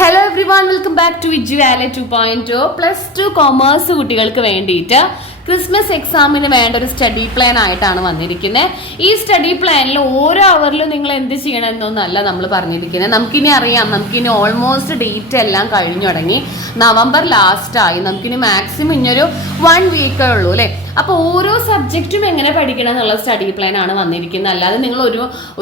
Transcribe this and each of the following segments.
Hello everyone, welcome back to Viju Vale 2.0. +2 commerce കുട്ടികൾക്ക് വേണ്ടിയിട്ട് Christmas എക്സാമിന് വേണ്ട ഒരു സ്റ്റഡി പ്ലാൻ ആയിട്ടാണ് വന്നിരിക്കുന്നത്. ഈ സ്റ്റഡി പ്ലാനിൽ ഓരോ അവറിലും നിങ്ങൾ എന്ത് ചെയ്യണമെന്നൊന്നല്ല നമ്മൾ പറഞ്ഞിരിക്കുന്നത്. നമുക്കിനി അറിയാം, നമുക്കിനി ഓൾമോസ്റ്റ് ഡേറ്റ് എല്ലാം കഴിഞ്ഞു തുടങ്ങി. നവംബർ ലാസ്റ്റായി. നമുക്കിനി മാക്സിമം ഇനിയൊരു 1 വീക്കേ ഉള്ളൂ അല്ലേ. അപ്പോൾ ഓരോ സബ്ജക്റ്റും എങ്ങനെ പഠിക്കണം എന്നുള്ള സ്റ്റഡി പ്ലാൻ ആണ് വന്നിരിക്കുന്നത്. അല്ലാതെ നിങ്ങൾ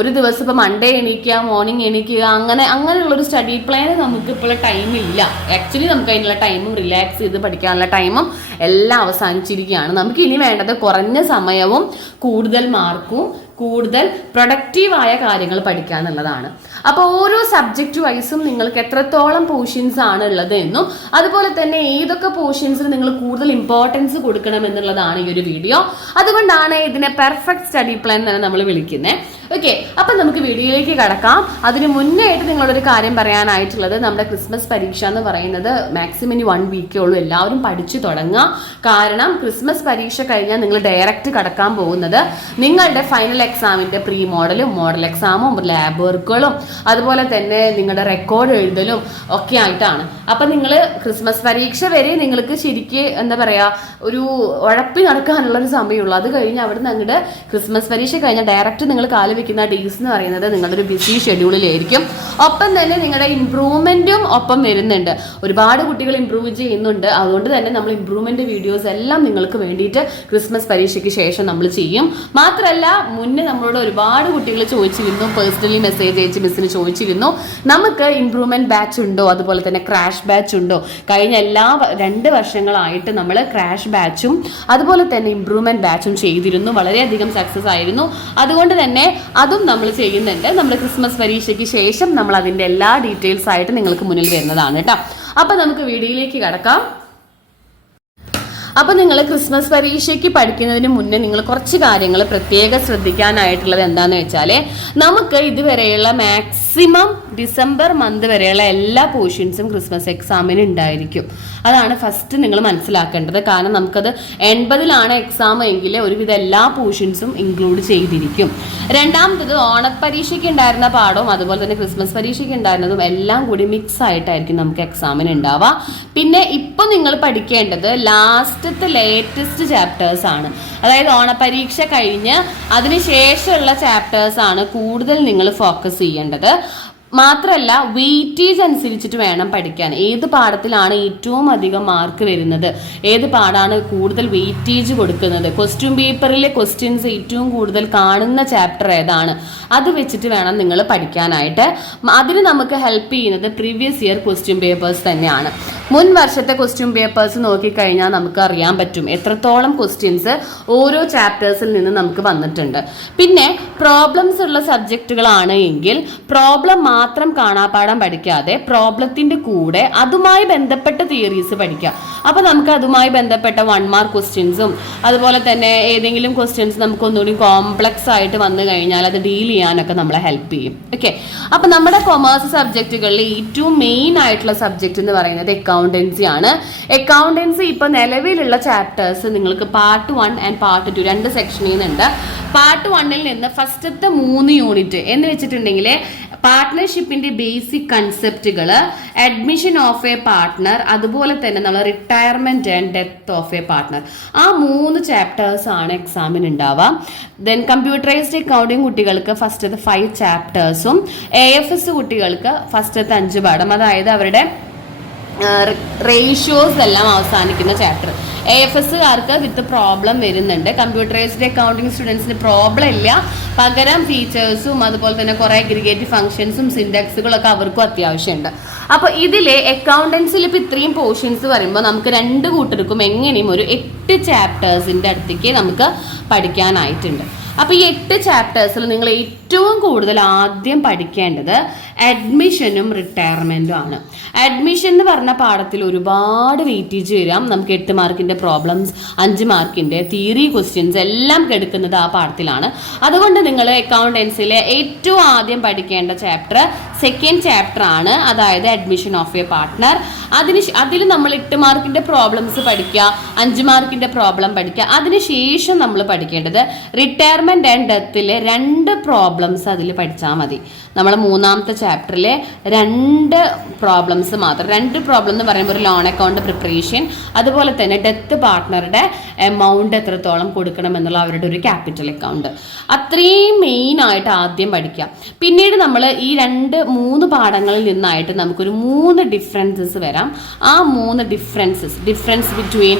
ഒരു ദിവസം ഇപ്പോൾ മൺഡേ എണീക്കുക, മോർണിംഗ് എണീക്കുക, അങ്ങനെയുള്ളൊരു സ്റ്റഡി പ്ലാൻ നമുക്ക് ഇപ്പോൾ ടൈമില്ല. ആക്ച്വലി നമുക്ക് അതിനുള്ള ടൈമും റിലാക്സ് ചെയ്ത് പഠിക്കാനുള്ള ടൈമും എല്ലാം അവസാനിച്ചിരിക്കുകയാണ്. നമുക്ക് ഇനി വേണ്ടത് കുറഞ്ഞ സമയവും കൂടുതൽ മാർക്കും കൂടുതൽ പ്രൊഡക്റ്റീവായ കാര്യങ്ങൾ പഠിക്കുക എന്നുള്ളതാണ്. അപ്പോൾ ഓരോ സബ്ജക്റ്റ് വൈസും നിങ്ങൾക്ക് എത്രത്തോളം പോർഷൻസ് ആണ് ഉള്ളത് എന്നും അതുപോലെ തന്നെ ഏതൊക്കെ പോർഷൻസിന് നിങ്ങൾ കൂടുതൽ ഇമ്പോർട്ടൻസ് കൊടുക്കണം എന്നുള്ളതാണ് ഈ ഒരു വീഡിയോ. അതുകൊണ്ടാണ് ഇതിനെ പെർഫെക്റ്റ് സ്റ്റഡി പ്ലാൻ തന്നെ നമ്മൾ വിളിക്കുന്നത്. ഓക്കെ, അപ്പം നമുക്ക് വീഡിയോയിലേക്ക് കടക്കാം. അതിന് മുന്നേ ആയിട്ട് നിങ്ങളൊരു കാര്യം പറയാനായിട്ടുള്ളത്, നമ്മുടെ ക്രിസ്മസ് പരീക്ഷ എന്ന് പറയുന്നത് മാക്സിമം ഇനി 1 വീക്കേ ഉള്ളൂ. എല്ലാവരും പഠിച്ചു തുടങ്ങുക. കാരണം ക്രിസ്മസ് പരീക്ഷ കഴിഞ്ഞാൽ നിങ്ങൾ ഡയറക്റ്റ് കടക്കാൻ പോകുന്നത് നിങ്ങളുടെ ഫൈനൽ എക്സാമിൻ്റെ പ്രീ മോഡലും മോഡൽ എക്സാമും ലാബ് വർക്കുകളും അതുപോലെ തന്നെ നിങ്ങളുടെ റെക്കോർഡ് എഴുതലും ഒക്കെ ആയിട്ടാണ്. അപ്പം നിങ്ങൾ ക്രിസ്മസ് പരീക്ഷ വരെ നിങ്ങൾക്ക് ശരിക്ക് എന്താ പറയുക, ഒരു ഉഴപ്പി നടക്കാനുള്ളൊരു സമയമുള്ളൂ. അത് കഴിഞ്ഞ് അവിടെ നിന്ന് അങ്ങോട്ട് ക്രിസ്മസ് പരീക്ഷ കഴിഞ്ഞാൽ ഡയറക്റ്റ് നിങ്ങൾ കാല് വെക്കുന്ന ഡേയ്സ് എന്ന് പറയുന്നത് നിങ്ങളുടെ ഒരു ബിസി ഷെഡ്യൂളിലായിരിക്കും. ഒപ്പം തന്നെ നിങ്ങളുടെ ഇംപ്രൂവ്മെൻറ്റും ഒപ്പം വരുന്നുണ്ട്. ഒരുപാട് കുട്ടികൾ ഇംപ്രൂവ് ചെയ്യുന്നുണ്ട്. അതുകൊണ്ട് തന്നെ നമ്മൾ ഇംപ്രൂവ്മെൻറ്റ് വീഡിയോസ് എല്ലാം നിങ്ങൾക്ക് വേണ്ടിയിട്ട് ക്രിസ്മസ് പരീക്ഷയ്ക്ക് ശേഷം നമ്മൾ ചെയ്യും. മാത്രമല്ല, മുന്നേ നമ്മളോട് ഒരുപാട് കുട്ടികൾ ചോദിച്ചിരുന്നു, പേഴ്സണലി മെസ്സേജ് അയച്ച് മിസ്സിന് ചോദിച്ചിരുന്നു, നമുക്ക് ഇംപ്രൂവ്മെൻറ്റ് ബാച്ച് ഉണ്ടോ, അതുപോലെ തന്നെ ക്രാഷ് ബാച്ച് ഉണ്ടോ. കഴിഞ്ഞ 2 വർഷങ്ങളായിട്ട് നമ്മൾ ക്രാഷ് ബാച്ചും അതുപോലെ തന്നെ ഇംപ്രൂവ്മെൻറ്റ് ബാച്ചും ചെയ്തിരുന്നു. വളരെയധികം സക്സസ് ആയിരുന്നു. അതുകൊണ്ട് തന്നെ അതും നമ്മൾ ചെയ്യുന്നുണ്ട്. നമ്മൾ ക്രിസ്മസ് പരീക്ഷയ്ക്ക് ശേഷം നമ്മൾ അതിൻ്റെ എല്ലാ ഡീറ്റെയിൽസ് ആയിട്ട് നിങ്ങൾക്ക് മുന്നിൽ വരുന്നതാണ് കേട്ടോ. അപ്പം നമുക്ക് വീഡിയോയിലേക്ക് കടക്കാം. അപ്പോൾ നിങ്ങൾ ക്രിസ്മസ് പരീക്ഷയ്ക്ക് പഠിക്കുന്നതിന് മുന്നേ നിങ്ങൾ കുറച്ച് കാര്യങ്ങൾ പ്രത്യേകം ശ്രദ്ധിക്കാനായിട്ടുള്ളത് എന്താണെന്ന് വെച്ചാൽ, നമുക്ക് ഇതുവരെയുള്ള മാക്സിമം ഡിസംബർ മന്ത് വരെയുള്ള എല്ലാ പോർഷൻസും ക്രിസ്മസ് എക്സാമിന് ഉണ്ടായിരിക്കും. അതാണ് ഫസ്റ്റ് നിങ്ങൾ മനസ്സിലാക്കേണ്ടത്. കാരണം നമുക്കത് 80-ലാണ് എക്സാം എങ്കിൽ ഒരുവിധ എല്ലാ പോർഷൻസും ഇൻക്ലൂഡ് ചെയ്തിരിക്കും. രണ്ടാമത്തത്, ഓണപ്പരീക്ഷയ്ക്ക് ഉണ്ടായിരുന്ന പാഠവും അതുപോലെ തന്നെ ക്രിസ്മസ് പരീക്ഷയ്ക്ക് ഉണ്ടായിരുന്നതും എല്ലാം കൂടി മിക്സ് ആയിട്ടായിരിക്കും നമുക്ക് എക്സാമിന് ഉണ്ടാവുക. പിന്നെ ഇപ്പം നിങ്ങൾ പഠിക്കേണ്ടത് ലേറ്റസ്റ്റ് ചാപ്റ്റേഴ്സ് ആണ്. അതായത് ഓണപരീക്ഷ കഴിഞ്ഞ് അതിനുശേഷമുള്ള ചാപ്റ്റേഴ്സ് ആണ് കൂടുതൽ നിങ്ങൾ ഫോക്കസ് ചെയ്യേണ്ടത്. മാത്രമല്ല, വെയിറ്റേജ് അനുസരിച്ചിട്ട് വേണം പഠിക്കാൻ. ഏത് പാഠത്തിലാണ് ഏറ്റവും അധികം മാർക്ക് വരുന്നത്, ഏത് പാഠമാണ് കൂടുതൽ വെയിറ്റേജ് കൊടുക്കുന്നത്, ക്വസ്റ്റ്യൻ പേപ്പറിലെ ക്വസ്റ്റ്യൻസ് ഏറ്റവും കൂടുതൽ കാണുന്ന ചാപ്റ്റർ ഏതാണ്, അത് വെച്ചിട്ട് വേണം നിങ്ങൾ പഠിക്കാനായിട്ട്. അതിന് നമുക്ക് ഹെൽപ്പ് ചെയ്യുന്നത് പ്രീവിയസ് ഇയർ ക്വസ്റ്റ്യൻ പേപ്പേഴ്സ് തന്നെയാണ്. മുൻ വർഷത്തെ ക്വസ്റ്റ്യൻ പേപ്പേഴ്സ് നോക്കിക്കഴിഞ്ഞാൽ നമുക്ക് അറിയാൻ പറ്റും എത്രത്തോളം ക്വസ്റ്റ്യൻസ് ഓരോ ചാപ്റ്റേഴ്സിൽ നിന്ന് നമുക്ക് വന്നിട്ടുണ്ട്. പിന്നെ പ്രോബ്ലംസ് ഉള്ള സബ്ജക്റ്റുകളാണ് എങ്കിൽ പ്രോബ്ലം മാത്രം കാണാപ്പാഠം പഠിക്കാതെ പ്രോബ്ലത്തിൻ്റെ കൂടെ അതുമായി ബന്ധപ്പെട്ട തിയറീസ് പഠിക്കുക. അപ്പോൾ നമുക്ക് അതുമായി ബന്ധപ്പെട്ട 1 മാർക്ക് ക്വസ്റ്റ്യൻസും അതുപോലെ തന്നെ ഏതെങ്കിലും ക്വസ്റ്റ്യൻസ് നമുക്ക് ഒന്നുകൂടി കോംപ്ലക്സ് ആയിട്ട് വന്നു കഴിഞ്ഞാൽ അത് ഡീൽ ചെയ്യാനൊക്കെ നമ്മളെ ഹെൽപ്പ് ചെയ്യും. ഓക്കെ, അപ്പോൾ നമ്മുടെ കൊമേഴ്സ് സബ്ജക്റ്റുകളിൽ ഏറ്റവും മെയിൻ ആയിട്ടുള്ള സബ്ജക്റ്റ് എന്ന് പറയുന്നത് അക്കൗണ്ടൻസി ആണ്. അക്കൗണ്ടൻസി ഇപ്പോൾ നിലവിലുള്ള ചാപ്റ്റേഴ്സ് നിങ്ങൾക്ക് പാർട്ട് 1 ആൻഡ് പാർട്ട് 2 2 സെക്ഷനിൽ നിന്നുണ്ട്. പാർട്ട് 1-ൽ നിന്ന് ഫസ്റ്റത്തെ 3 യൂണിറ്റ് എന്ന് വെച്ചിട്ടുണ്ടെങ്കിൽ പാർട്ട്ണർഷിപ്പിന്റെ ബേസിക് കൺസെപ്റ്റുകൾ, അഡ്മിഷൻ ഓഫ് എ പാർട്ട്ണർ, അതുപോലെ തന്നെ നമ്മൾ retirement and death of a partner, ആ 3 ചാപ്റ്റേഴ്സ് ആണ് എക്സാമിന് ഉണ്ടാവുക. ദെൻ കമ്പ്യൂട്ടറൈസ്ഡ് അക്കൗണ്ടിങ് കുട്ടികൾക്ക് ഫസ്റ്റത്തെ 5 ചാപ്റ്റേഴ്സും AFS കുട്ടികൾക്ക് ഫസ്റ്റത്തെ 5 പാഠം, അതായത് അവരുടെ റേഷ്യോസ് എല്ലാം അവസാനിക്കുന്ന ചാപ്റ്റർ. AFSകാർക്ക് വിത്ത് പ്രോബ്ലം വരുന്നുണ്ട്. കമ്പ്യൂട്ടറൈസ്ഡ് അക്കൗണ്ടിങ് സ്റ്റുഡൻസിന് പ്രോബ്ലം ഇല്ല, പകരം ഫീച്ചേഴ്സും അതുപോലെ തന്നെ കുറേ അഗ്രിഗേറ്റീവ് ഫംഗ്ഷൻസും സിൻഡാക്സുകളൊക്കെ അവർക്കും അത്യാവശ്യമുണ്ട്. അപ്പോൾ ഇതിലെ അക്കൗണ്ടൻസിൽ ഇപ്പോൾ ഇത്രയും പോർഷൻസ് പറയുമ്പോൾ നമുക്ക് 2 കൂട്ടർക്കും എങ്ങനെയും ഒരു 8 ചാപ്റ്റേഴ്സിൻ്റെ അടുത്തേക്ക് നമുക്ക് പഠിക്കാനായിട്ടുണ്ട്. അപ്പോൾ ഈ 8 ചാപ്റ്റേഴ്സിൽ നിങ്ങൾ ഏറ്റവും കൂടുതൽ ആദ്യം പഠിക്കേണ്ടത് അഡ്മിഷനും റിട്ടയർമെൻറ്റും ആണ്. അഡ്മിഷൻ എന്ന് പറഞ്ഞ പാഠത്തിൽ ഒരുപാട് വെയിറ്റേജ് വരാം. നമുക്ക് 8 മാർക്കിൻ്റെ പ്രോബ്ലംസ്, 5 മാർക്കിൻ്റെ തിയറി ക്വസ്റ്റ്യൻസ് എല്ലാം എടുക്കുന്നത് ആ പാഠത്തിലാണ്. അതുകൊണ്ട് നിങ്ങൾ അക്കൗണ്ടൻസിലെ ഏറ്റവും ആദ്യം പഠിക്കേണ്ട ചാപ്റ്റർ സെക്കൻഡ് ചാപ്റ്റർ ആണ്, അതായത് അഡ്മിഷൻ ഓഫ് എ പാർട്ട്ണർ. അതിൽ നമ്മൾ 8 മാർക്കിൻ്റെ പ്രോബ്ലംസ് പഠിക്കുക, 5 മാർക്കിൻ്റെ പ്രോബ്ലം പഠിക്കുക. അതിനുശേഷം നമ്മൾ പഠിക്കേണ്ടത് റിട്ടയർമെൻറ്റ് ആൻഡ് ഡെത്തിലെ 2 പ്രോബ്ലം പ്രോബ്ലംസ് അതിൽ പഠിച്ചാൽ മതി. നമ്മൾ മൂന്നാമത്തെ ചാപ്റ്ററിലെ 2 പ്രോബ്ലംസ് മാത്രം. 2 പ്രോബ്ലം എന്ന് പറയുമ്പോൾ ഒരു ലോൺ അക്കൗണ്ട് പ്രിപ്പറേഷൻ, അതുപോലെ തന്നെ ഡെത്ത് പാർട്ട്ണറുടെ എമൗണ്ട് എത്രത്തോളം കൊടുക്കണം എന്നുള്ള അവരുടെ ഒരു ക്യാപിറ്റൽ അക്കൗണ്ട്, അത്രയും മെയിനായിട്ട് ആദ്യം പഠിക്കാം. പിന്നീട് നമ്മൾ ഈ 3 പാഠങ്ങളിൽ നിന്നായിട്ട് നമുക്കൊരു 3 ഡിഫറൻസസ് വരാം. ആ 3 ഡിഫറൻസ് ബിറ്റ്വീൻ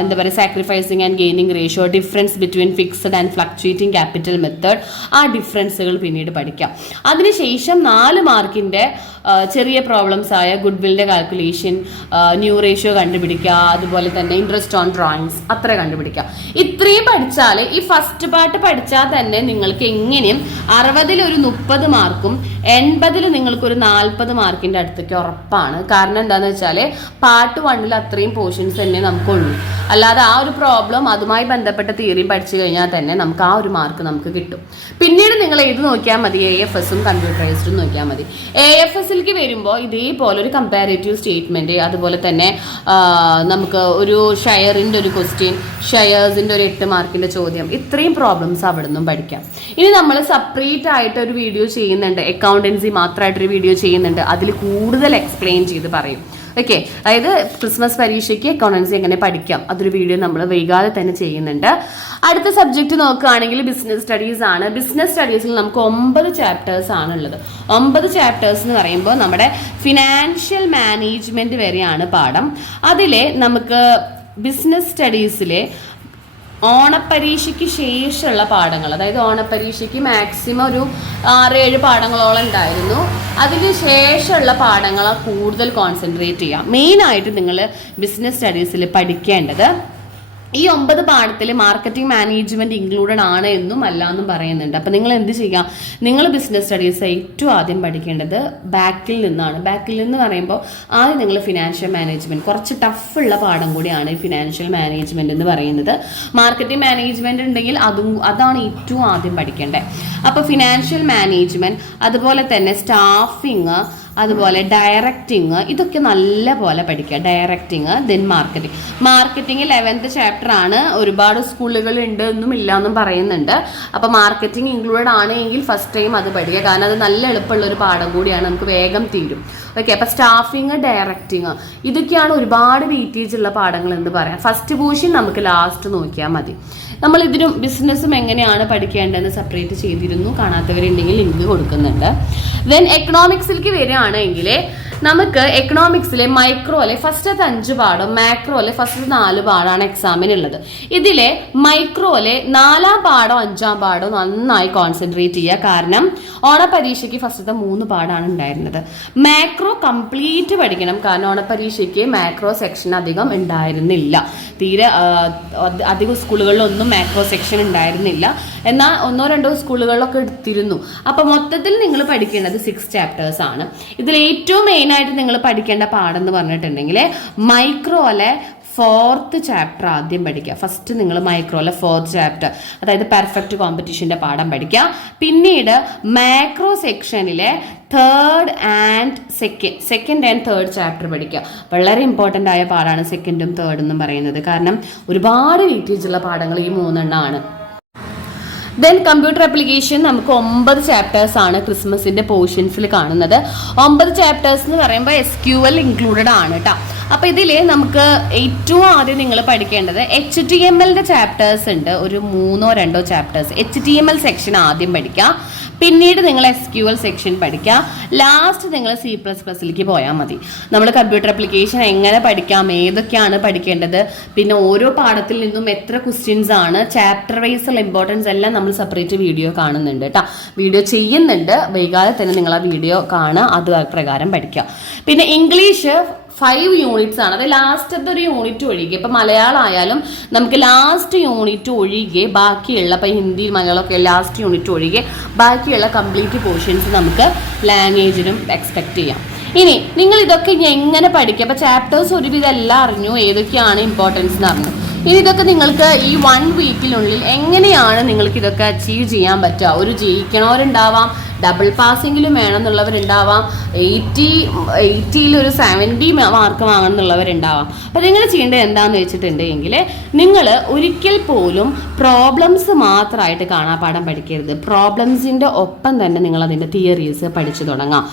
എന്താ പറയുക sacrificing and gaining ratio, difference between fixed and fluctuating capital method, ആ ഡിഫറൻസുകൾ പിന്നീട് പഠിക്കാം. അതിനുശേഷം 4 മാർക്കിൻ്റെ ചെറിയ പ്രോബ്ലംസ് ആയ ഗുഡ് വില്ലിൻ്റെ കാൽക്കുലേഷൻ, ന്യൂ റേഷ്യോ കണ്ടുപിടിക്കുക, അതുപോലെ തന്നെ ഇൻട്രസ്റ്റ് ഓൺ ഡ്രോയിങ്സ് അത്ര കണ്ടുപിടിക്കുക. ഇത്രയും പഠിച്ചാൽ ഈ ഫസ്റ്റ് പാർട്ട് പഠിച്ചാൽ തന്നെ നിങ്ങൾക്ക് എങ്ങനെയും 60-ൽ ഒരു 30 മാർക്കും 80-ൽ നിങ്ങൾക്കൊരു 40 മാർക്കിൻ്റെ അടുത്തേക്ക് ഉറപ്പാണ്. കാരണം എന്താണെന്ന് വെച്ചാൽ പാർട്ട് 1-ൽ അത്രയും പോർഷൻസ് തന്നെ നമുക്കുള്ളൂ. അല്ലാതെ ആ ഒരു പ്രോബ്ലം അതുമായി ബന്ധപ്പെട്ട തിയറിയും പഠിച്ചു കഴിഞ്ഞാൽ തന്നെ നമുക്ക് ആ ഒരു മാർക്ക് നമുക്ക് കിട്ടും. പിന്നീട് നിങ്ങൾ ഏത് നോക്കിയാൽ മതി, AFSഉം കമ്പ്യൂട്ടറൈസ്ഡും നോക്കിയാൽ മതി. AFSലേക്ക് വരുമ്പോൾ ഇതേപോലെ ഒരു കമ്പാരേറ്റീവ് സ്റ്റേറ്റ്മെൻറ്റ്, അതുപോലെ തന്നെ നമുക്ക് ഒരു ഷെയറിൻ്റെ ഒരു ക്വസ്റ്റ്യൻ, ഷെയർസിൻ്റെ ഒരു 8 മാർക്കിൻ്റെ ചോദ്യം, ഇത്രയും പ്രോബ്ലംസ് അവിടെ നിന്നും പഠിക്കാം. ഇനി നമ്മൾ സെപ്പറേറ്റ് ആയിട്ട് ഒരു വീഡിയോ ചെയ്യുന്നുണ്ട്, അക്കൗണ്ടൻസി മാത്രമായിട്ടൊരു വീഡിയോ ചെയ്യുന്നുണ്ട്. അതിൽ കൂടുതൽ എക്സ്പ്ലെയിൻ ചെയ്ത് പറയും. ഓക്കെ, അതായത് ക്രിസ്മസ് പരീക്ഷയ്ക്ക് അക്കൗണ്ടൻസി എങ്ങനെ പഠിക്കാം, അതൊരു വീഡിയോ നമ്മൾ വൈകാതെ തന്നെ ചെയ്യുന്നുണ്ട്. അടുത്ത സബ്ജക്റ്റ് നോക്കുകയാണെങ്കിൽ ബിസിനസ് സ്റ്റഡീസ് ആണ്. ബിസിനസ് സ്റ്റഡീസിൽ നമുക്ക് 9 ചാപ്റ്റേഴ്സ് ആണുള്ളത്. 9 ചാപ്റ്റേഴ്സ് എന്ന് പറയുമ്പോൾ നമ്മുടെ ഫിനാൻഷ്യൽ മാനേജ്മെന്റ് വരെയാണ് പാഠം. അതിലെ നമുക്ക് ബിസിനസ് സ്റ്റഡീസിലെ ഓണപ്പരീക്ഷയ്ക്ക് ശേഷമുള്ള പാഠങ്ങൾ, അതായത് ഓണപ്പരീക്ഷയ്ക്ക് മാക്സിമം ഒരു 6-7 പാഠങ്ങളോളം ഉണ്ടായിരുന്നു. അതിന് ശേഷമുള്ള പാഠങ്ങൾ കൂടുതൽ കോൺസെൻട്രേറ്റ് ചെയ്യാം. മെയിനായിട്ട് നിങ്ങൾ ബിസിനസ് സ്റ്റഡീസിൽ പഠിക്കേണ്ടത് ഈ 9 പാഠത്തിൽ മാർക്കറ്റിംഗ് മാനേജ്മെന്റ് ഇൻക്ലൂഡഡ് ആണ് എന്നും അല്ല എന്നും പറയുന്നുണ്ട്. അപ്പം നിങ്ങൾ എന്ത് ചെയ്യാം, നിങ്ങൾ ബിസിനസ് സ്റ്റഡീസ് ഏറ്റവും ആദ്യം പഠിക്കേണ്ടത് ബാക്കിൽ നിന്നാണ്. ബാക്കിൽ നിന്ന് പറയുമ്പോൾ ആദ്യം നിങ്ങൾ ഫിനാൻഷ്യൽ മാനേജ്മെന്റ്, കുറച്ച് ടഫുള്ള പാഠം കൂടിയാണ് ഈ ഫിനാൻഷ്യൽ മാനേജ്മെന്റ് എന്ന് പറയുന്നത്. മാർക്കറ്റിംഗ് മാനേജ്മെന്റ് ഉണ്ടെങ്കിൽ അതാണ് ഏറ്റവും ആദ്യം പഠിക്കേണ്ടത്. അപ്പോൾ ഫിനാൻഷ്യൽ മാനേജ്മെന്റ്, അതുപോലെ തന്നെ സ്റ്റാഫിങ്, അതുപോലെ ഡയറക്റ്റിങ്, ഇതൊക്കെ നല്ല പോലെ പഠിക്കുക. Directing, then marketing 11th chapter ആണ്. ഒരുപാട് സ്കൂളുകൾ ഉണ്ട് എന്നും ഇല്ല എന്നും പറയുന്നുണ്ട്. അപ്പോൾ മാർക്കറ്റിംഗ് ഇൻക്ലൂഡഡ് ആണെങ്കിൽ ഫസ്റ്റ് ടൈം അത് പഠിക്കുക. കാരണം അത് നല്ല എളുപ്പമുള്ള ഒരു പാഠം കൂടിയാണ്, നമുക്ക് വേഗം തീരും. ഓക്കെ, അപ്പോൾ സ്റ്റാഫിങ്, ഡയറക്റ്റിങ്, ഇതൊക്കെയാണ് ഒരുപാട് വെയിറ്റേജ് ഉള്ള പാഠങ്ങൾ എന്ന് പറയാം. ഫസ്റ്റ് പോർഷൻ നമുക്ക് ലാസ്റ്റ് നോക്കിയാൽ മതി. നമ്മൾ ഇതിനും ബിസിനസ്സും എങ്ങനെയാണ് പഠിക്കേണ്ടതെന്ന് സെപ്പറേറ്റ് ചെയ്തിരുന്നു. കാണാത്തവരുണ്ടെങ്കിൽ ലിങ്ക് കൊടുക്കുന്നുണ്ട്. ദെൻ എക്കണോമിക്സിലേക്ക് വരികയാണെങ്കിൽ നമുക്ക് എക്കണോമിക്സിലെ മൈക്രോയിലെ ഫസ്റ്റത്തെ 5 പാഠം, മാക്രോയിലെ ഫസ്റ്റത്തെ 4 പാഠമാണ് എക്സാമിനുള്ളത്. ഇതിലെ മൈക്രോയിലെ 4ാം പാഠം 5ാം പാഠം നന്നായി കോൺസെൻട്രേറ്റ് ചെയ്യുക. കാരണം ഓണപ്പരീക്ഷയ്ക്ക് ഫസ്റ്റത്തെ 3 പാഠമാണ് ഉണ്ടായിരുന്നത്. മാക്രോ കംപ്ലീറ്റ് പഠിക്കണം. കാരണം ഓണപ്പരീക്ഷയ്ക്ക് മാക്രോ സെക്ഷൻ അധികം ഉണ്ടായിരുന്നില്ല. തീരെ അധികം സ്കൂളുകളിലൊന്നും മാക്രോ സെക്ഷൻ ഉണ്ടായിരുന്നില്ല. എന്നാൽ 1-2 സ്കൂളുകളിലൊക്കെ എടുത്തിരുന്നു. അപ്പോൾ മൊത്തത്തിൽ നിങ്ങൾ പഠിക്കേണ്ടത് 6 ചാപ്റ്റേഴ്സ് ആണ്. ഇതിൽ ഏറ്റവും മെയിനായിട്ട് നിങ്ങൾ പഠിക്കേണ്ട പാഠം എന്ന് പറഞ്ഞിട്ടുണ്ടെങ്കിൽ മൈക്രോയിലെ 4th ചാപ്റ്റർ ആദ്യം പഠിക്കുക. ഫസ്റ്റ് നിങ്ങൾ മൈക്രോയിലെ 4th ചാപ്റ്റർ, അതായത് പെർഫെക്റ്റ് കോമ്പറ്റീഷൻ്റെ പാഠം പഠിക്കുക. പിന്നീട് macro സെക്ഷനിലെ 3rd and 2nd chapter പഠിക്കുക. വളരെ ഇമ്പോർട്ടൻ്റ് ആയ പാഠമാണ് 2nd ഉം 3rd എന്നും പറയുന്നത്. കാരണം ഒരുപാട് വെയിറ്റേജ് ഉള്ള പാഠങ്ങൾ ഈ 3 എണ്ണമാണ്. ദെൻ കമ്പ്യൂട്ടർ ആപ്ലിക്കേഷൻ നമുക്ക് 9 ചാപ്റ്റേഴ്സ് ആണ് ക്രിസ്മസിന്റെ പോർഷൻസിൽ കാണുന്നത്. 9 ചാപ്റ്റേഴ്സ് എന്ന് പറയുമ്പോൾ SQL ഇൻക്ലൂഡഡ് ആണ് കേട്ടോ. അപ്പോൾ ഇതിൽ നമുക്ക് ഏറ്റവും ആദ്യം നിങ്ങൾ പഠിക്കേണ്ടത് HTMLന്റെ ചാപ്റ്റേഴ്സ് ഉണ്ട്. ഒരു 3-2 ചാപ്റ്റേഴ്സ് HTML സെക്ഷൻ ആദ്യം പഠിക്കുക. പിന്നീട് നിങ്ങൾ SQL സെക്ഷൻ പഠിക്കുക. ലാസ്റ്റ് നിങ്ങൾ C++ലേക്ക് പോയാൽ മതി. നമ്മൾ കമ്പ്യൂട്ടർ ആപ്ലിക്കേഷൻ എങ്ങനെ പഠിക്കാം, ഏതൊക്കെയാണ് പഠിക്കേണ്ടത്, പിന്നെ ഓരോ പാഠത്തിൽ നിന്നും എത്ര ക്വസ്റ്റ്യൻസ് ആണ്, ചാപ്റ്റർ വൈസുള്ള ഇമ്പോർട്ടൻസ് എല്ലാം നമ്മൾ സെപ്പറേറ്റ് വീഡിയോ കാണുന്നുണ്ട് കേട്ടോ. വീഡിയോ ചെയ്യുന്നുണ്ട്, വൈകാതെ തന്നെ നിങ്ങൾ ആ വീഡിയോ കാണുക, അത് പ്രകാരം പഠിക്കുക. പിന്നെ ഇംഗ്ലീഷ് 5 യൂണിറ്റ്സ് ആണ്. അത് ലാസ്റ്റത്തെ ഒരു യൂണിറ്റ് ഒഴികെ, ഇപ്പം മലയാളം ആയാലും നമുക്ക് ലാസ്റ്റ് യൂണിറ്റ് ഒഴികെ ബാക്കിയുള്ള, ഇപ്പം ഹിന്ദി മലയാളമൊക്കെ ലാസ്റ്റ് യൂണിറ്റ് ഒഴികെ ബാക്കിയുള്ള കംപ്ലീറ്റ് പോർഷൻസ് നമുക്ക് ലാംഗ്വേജിനും എക്സ്പെക്ട് ചെയ്യാം. ഇനി നിങ്ങൾ ഇതൊക്കെ ഇനി എങ്ങനെ പഠിക്കുക? അപ്പോൾ ചാപ്റ്റേഴ്സ് ഒരുവിധം എല്ലാം അറിഞ്ഞു, ഏതൊക്കെയാണ് ഇമ്പോർട്ടൻസ് എന്ന് അറിഞ്ഞു. ഇനി ഇതൊക്കെ നിങ്ങൾക്ക് ഈ 1 വീക്കിനുള്ളിൽ എങ്ങനെയാണ് നിങ്ങൾക്ക് ഇതൊക്കെ അച്ചീവ് ചെയ്യാൻ പറ്റുക? ഒരു ജയിക്കണവരുണ്ടാവാം, ഡബിൾ പാസെങ്കിലും വേണമെന്നുള്ളവരുണ്ടാവാം, 80 ഒരു 70 മാർക്ക് വാങ്ങണമെന്നുള്ളവരുണ്ടാവാം. അപ്പം നിങ്ങൾ ചെയ്യേണ്ടത് എന്താണെന്ന് വെച്ചിട്ടുണ്ടെങ്കിൽ നിങ്ങൾ ഒരിക്കൽ പോലും പ്രോബ്ലംസ് മാത്രമായിട്ട് കാണാപ്പാഠം പഠിക്കരുത്. പ്രോബ്ലംസിൻ്റെ ഒപ്പം തന്നെ നിങ്ങൾ അതിൻ്റെ തിയറീസ് പഠിച്ചു തുടങ്ങാം.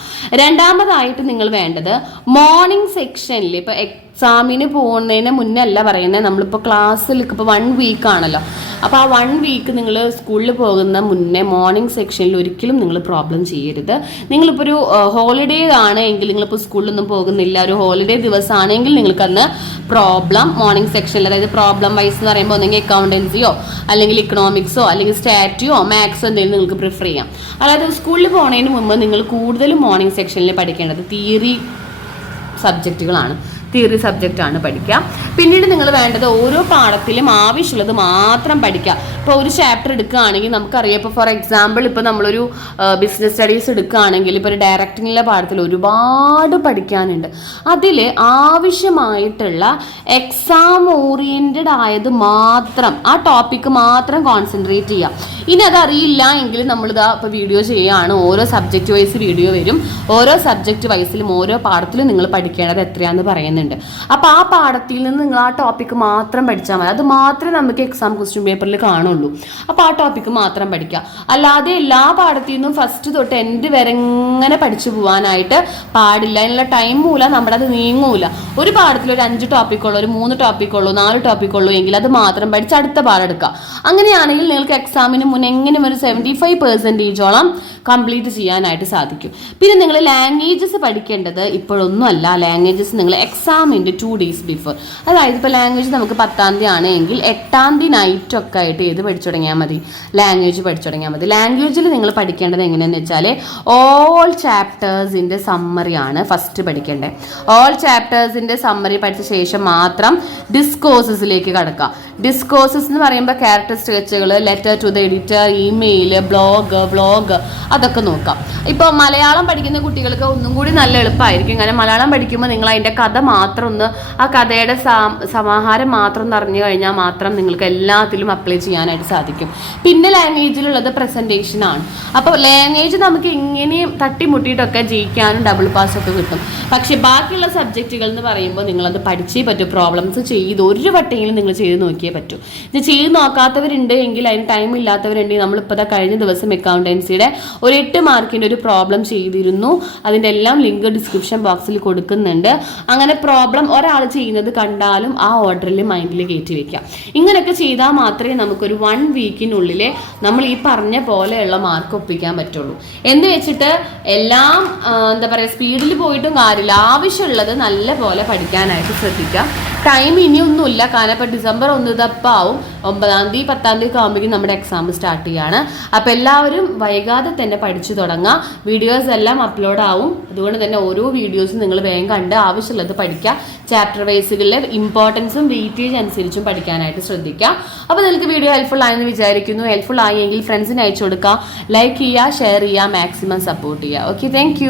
രണ്ടാമതായിട്ട് നിങ്ങൾ വേണ്ടത് മോർണിംഗ് സെക്ഷനിൽ ഇപ്പോൾ എക്സാമിന് പോകുന്നതിന് മുന്നേ അല്ല പറയുന്നത്, നമ്മളിപ്പോൾ ക്ലാസ്സിൽ ഇപ്പോൾ 1 വീക്ക് ആണല്ലോ, അപ്പോൾ ആ 1 വീക്ക് നിങ്ങൾ സ്കൂളിൽ പോകുന്ന മുന്നേ മോർണിംഗ് സെക്ഷനിൽ ഒരിക്കലും നിങ്ങൾ പ്രോബ്ലം ചെയ്യരുത്. നിങ്ങളിപ്പോൾ ഒരു ഹോളിഡേ ആണ് എങ്കിൽ, നിങ്ങളിപ്പോൾ സ്കൂളിലൊന്നും പോകുന്നില്ല, ഒരു ഹോളിഡേ ദിവസമാണെങ്കിൽ നിങ്ങൾക്കന്ന് പ്രോബ്ലം മോർണിംഗ് സെക്ഷനിൽ, അതായത് പ്രോബ്ലം വൈസ് എന്ന് പറയുമ്പോൾ ഒന്നെങ്കിൽ അക്കൗണ്ടൻസിയോ അല്ലെങ്കിൽ ഇക്കണോമിക്സോ അല്ലെങ്കിൽ സ്റ്റാറ്റിയോ മാത്സോ എന്തെങ്കിലും നിങ്ങൾക്ക് പ്രിഫർ ചെയ്യാം. അതായത് സ്കൂളിൽ പോകുന്നതിന് മുമ്പ് നിങ്ങൾ കൂടുതലും മോർണിംഗ് സെക്ഷനിൽ പഠിക്കേണ്ടത് തിയറി സബ്ജക്റ്റാണ് പഠിക്കുക. പിന്നീട് നിങ്ങൾ വേണ്ടത് ഓരോ പാഠത്തിലും ആവശ്യമുള്ളത് മാത്രം പഠിക്കുക. ഇപ്പോൾ ഒരു ചാപ്റ്റർ എടുക്കുകയാണെങ്കിൽ നമുക്കറിയാം, ഇപ്പോൾ ഫോർ എക്സാമ്പിൾ ഇപ്പോൾ നമ്മളൊരു ബിസിനസ് സ്റ്റഡീസ് എടുക്കുകയാണെങ്കിൽ ഇപ്പോൾ ഒരു ഡയറക്റ്റിങ്ങിലെ പാഠത്തിൽ ഒരുപാട് പഠിക്കാനുണ്ട്. അതിൽ ആവശ്യമായിട്ടുള്ള എക്സാം ഓറിയൻറ്റഡ് ആയത് മാത്രം, ആ ടോപ്പിക്ക് മാത്രം കോൺസെൻട്രേറ്റ് ചെയ്യുക. ഇനി അതറിയില്ല എങ്കിൽ നമ്മളിതാ ഇപ്പോൾ വീഡിയോ ചെയ്യുകയാണ്, ഓരോ സബ്ജക്റ്റ് വൈസ് വീഡിയോ വരും, ഓരോ സബ്ജക്റ്റ് വൈസിലും ഓരോ പാഠത്തിലും നിങ്ങൾ പഠിക്കേണ്ടത് എത്രയാണെന്ന് പറയുന്നുണ്ട്. അപ്പോൾ ആ പാഠത്തിൽ നിന്ന് നിങ്ങൾ ആ ടോപ്പിക്ക് മാത്രം പഠിച്ചാൽ മതി. അത് മാത്രമേ നമുക്ക് എക്സാം ക്വസ്റ്റ്യൻ പേപ്പറിൽ കാണുള്ളൂ. അപ്പോൾ ആ ടോപ്പിക്ക് മാത്രം പഠിക്കുക. അല്ലാതെ എല്ലാ പാഠത്തിൽ നിന്നും ഫസ്റ്റ് തൊട്ട് എൻഡ് വരെ ഇങ്ങനെ പഠിച്ചു പോകാനായിട്ട് പാടില്ല. അതിനുള്ള ടൈം മൂല നമ്മുടെ അത് നീങ്ങൂല. ഒരു പാഠത്തിൽ ഒരു 5 ടോപ്പിക്കുള്ളൂ, ഒരു 3 ടോപ്പിക്കുള്ളൂ, 4 ടോപ്പിക്കുള്ളൂ എങ്കിൽ അത് മാത്രം പഠിച്ച് അടുത്ത പാഠം എടുക്കുക. അങ്ങനെയാണെങ്കിൽ നിങ്ങൾക്ക് എക്സാമിന് മുന്നേ എങ്ങനെയും ഒരു 75% കംപ്ലീറ്റ് ചെയ്യാനായിട്ട് സാധിക്കും. പിന്നെ നിങ്ങൾ ലാംഗ്വേജസ് പഠിക്കേണ്ടത് ഇപ്പോഴൊന്നും അല്ല. ലാംഗ്വേജസ് നിങ്ങൾ എക്സാമിൻ്റെ 2 days ബിഫോർ, അതായത് ഇപ്പോൾ ലാംഗ്വേജ് നമുക്ക് 10-ാം തീയതി ആണെങ്കിൽ 8-ാം തീയതി നൈറ്റൊക്കെ ആയിട്ട് പഠിച്ചു തുടങ്ങിയാൽ മതി, ലാംഗ്വേജ് പഠിച്ചു തുടങ്ങിയാൽ മതി. ലാംഗ്വേജിൽ നിങ്ങൾ പഠിക്കേണ്ടത് എങ്ങനെയാണെന്ന് വെച്ചാൽ ഓൾ ചാപ്റ്റേഴ്സിൻ്റെ സമ്മറിയാണ് ഫസ്റ്റ് പഠിക്കേണ്ടത്. ഓൾ ചാപ്റ്റേഴ്സിൻ്റെ സമ്മറി പഠിച്ച ശേഷം മാത്രം ഡിസ്കോഴ്സസിലേക്ക് കടക്കുക. ഡിസ്കോഴ്സസ് എന്ന് പറയുമ്പോൾ ക്യാരക്ടർ സ്ട്രക്ചറുകൾ, letter to the editor, email, vlog അതൊക്കെ നോക്കാം. ഇപ്പോൾ മലയാളം പഠിക്കുന്ന കുട്ടികൾക്ക് ഒന്നും കൂടി നല്ല എളുപ്പമായിരിക്കും. കാരണം മലയാളം പഠിക്കുമ്പോൾ നിങ്ങൾ അതിൻ്റെ കഥ മാത്രം ഒന്ന്, ആ കഥയുടെ സമാഹാരം മാത്രം ഒന്ന് അറിഞ്ഞു കഴിഞ്ഞാൽ മാത്രം നിങ്ങൾക്ക് എല്ലാത്തിലും അപ്ലൈ ചെയ്യാനായിട്ട് സാധിക്കും. പിന്നെ ലാംഗ്വേജിലുള്ളത് പ്രസൻറ്റേഷനാണ്. അപ്പോൾ ലാംഗ്വേജ് നമുക്ക് എങ്ങനെയും തട്ടിമുട്ടിയിട്ടൊക്കെ ജയിക്കാനും ഡബിൾ പാസ്സൊക്കെ കിട്ടും. പക്ഷേ ബാക്കിയുള്ള സബ്ജക്റ്റുകൾ എന്ന് പറയുമ്പോൾ നിങ്ങളത് പഠിച്ചേ പറ്റൂ. പ്രോബ്ലംസ് ചെയ്ത് ഒരു വട്ടെങ്കിലും നിങ്ങൾ ചെയ്ത് നോക്കിയേ പറ്റൂ. ഇത് ചെയ്ത് നോക്കാത്തവരുണ്ട് എങ്കിൽ, അതിന് ടൈം ഇല്ലാത്തവരുണ്ടെങ്കിൽ, നമ്മളിപ്പോൾ കഴിഞ്ഞ ദിവസം അക്കൗണ്ടൻസിയുടെ ഒരു 8 മാർക്കിൻ്റെ ഒരു പ്രോബ്ലം ചെയ്തിരുന്നു. അതിൻ്റെ എല്ലാം ലിങ്ക് ഡിസ്ക്രിപ്ഷൻ ബോക്സിൽ കൊടുക്കുന്നുണ്ട്. അങ്ങനെ പ്രോബ്ലം ഒരാൾ ചെയ്യുന്നത് കണ്ടാലും ആ ഓർഡറിൽ മൈൻഡിൽ കയറ്റി വെക്കാം. ഇങ്ങനെയൊക്കെ ചെയ്താൽ മാത്രമേ നമുക്കൊരു 1 വീക്കിനുള്ളിൽ നമ്മൾ ഈ പറഞ്ഞ പോലെയുള്ള മാർക്ക് ഒപ്പിക്കാൻ പറ്റുള്ളൂ. എന്ന് വെച്ചിട്ട് എല്ലാം എന്താ പറയുക, സ്പീഡിൽ പോയിട്ടും കാര്യമില്ല. ആവശ്യമുള്ളത് നല്ല പോലെ പഠിക്കാനായിട്ട് ശ്രദ്ധിക്കാം. ടൈം ഇനിയൊന്നുമില്ല. കാരണം ഇപ്പോൾ ഡിസംബർ 1 തപ്പാവും, 9-ാം തീയതി 10-ാം തീയതി ഒക്കെ ആകുമ്പോഴേക്കും നമ്മുടെ എക്സാം സ്റ്റാർട്ട് ചെയ്യാണ്. അപ്പോൾ എല്ലാവരും വൈകാതെ തന്നെ പഠിച്ചു തുടങ്ങാം. വീഡിയോസ് എല്ലാം അപ്ലോഡ് ആവും. അതുകൊണ്ട് തന്നെ ഓരോ വീഡിയോസും നിങ്ങൾ വേഗം കണ്ട് ആവശ്യമുള്ളത് പഠിക്കുക. ചാപ്റ്റർ വൈസുകളിലെ ഇമ്പോർട്ടൻസും വെയിറ്റേജ് അനുസരിച്ചും പഠിക്കാനായിട്ട് ശ്രദ്ധിക്കുക. അപ്പോൾ നിങ്ങൾക്ക് വീഡിയോ ഹെൽപ്ഫുൾ ആയെന്ന് വിചാരിക്കുന്നു. ഹെൽപ്ഫുൾ ആയെങ്കിൽ ഫ്രണ്ട്സിന് അയച്ചു കൊടുക്കുക, ലൈക്ക് ചെയ്യുക, ഷെയർ ചെയ്യുക, മാക്സിമം സപ്പോർട്ട് ചെയ്യുക. Okay, thank